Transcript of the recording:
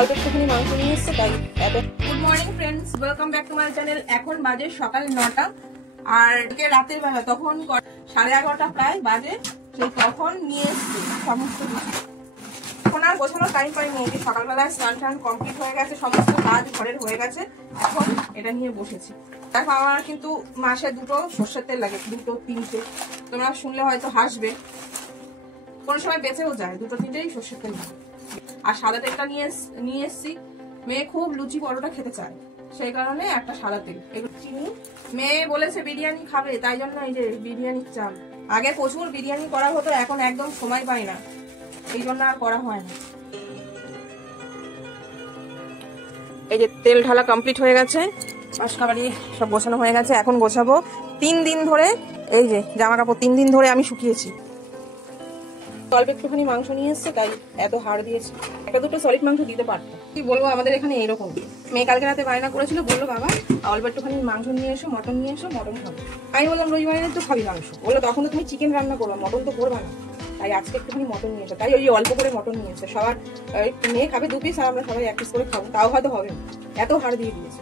অল্প একটুখানি মাংস নিয়ে এসছে তাই এত। Good morning friends, welcome back to my channel. এখন বাজে সকাল 9টা আর রাতের বেলা তখন 11:30 প্রায় বাজে, সেই তখন নিয়ে এসছে সমস্ত কিছু। এখন আর গোছানোর টাইম পাইনি, যে সকালবেলায় স্নান টান কমপ্লিট হয়ে গেছে, সমস্ত কাজ ঘরের হয়ে গেছে, এখন এটা নিয়ে বসেছি। দেখো আমার কিন্তু মাসে 2টো সর্ষের তেল লাগে, 2টো 3টে। তোমরা শুনলে হয়তো হাসবে, কোনো সময় বেঁচেও যায়, 2টো 3টেই সর্ষের তেল লাগে। আর সাদা তেলটা নিয়ে এসছি, মেয়ে খুব লুচি পরোটা খেতে চায়, সেই কারণে একটা সাদা তেল। এগুলো চিনি, মেয়ে বলেছে বিরিয়ানি খাবে, তাই জন্য এই যে বিরিয়ানির চাল। আগে প্রচুর বিরিয়ানি করা হতো, এখন একদম সময় পাই না, এই জন্য আর করা হয় না। এই যে তেল ঢালা কমপ্লিট হয়ে গেছে, মাসকাবাড়ি সব গোছানো হয়ে গেছে। এখন গোছাবো 3 দিন ধরে, এই যে জামা কাপড় 3 দিন ধরে আমি শুকিয়েছি। অল্প একটুখানি মাংস নিয়ে এসছে তাই এত হাড় দিয়েছে, একটা দুটো সলিড মাংস দিতে পারতো। কি বলবো, আমাদের এখানে এরকম। মেয়ে কালকে রাতে বায়না করেছিল, বললো বাবা অল্প একটুখানি মাংস নিয়ে এসো, মটন নিয়ে এসো, মটন খাবো। আমি বললাম রবিবারে তো খাবি মাংস, বললো তখন তো তুমি চিকেন রান্না করবো, মটন তো করবা না, তাই আজকে একটুখানি মটন নিয়ে এসো। তাই ওই অল্প করে মটন নিয়ে এসে সবার, মেয়ে খাবে 2 পিস আর আমরা সবাই 1 পিস করে খাবো, তাও হয়তো হবে না, এত হাড় দিয়ে দিয়েছে।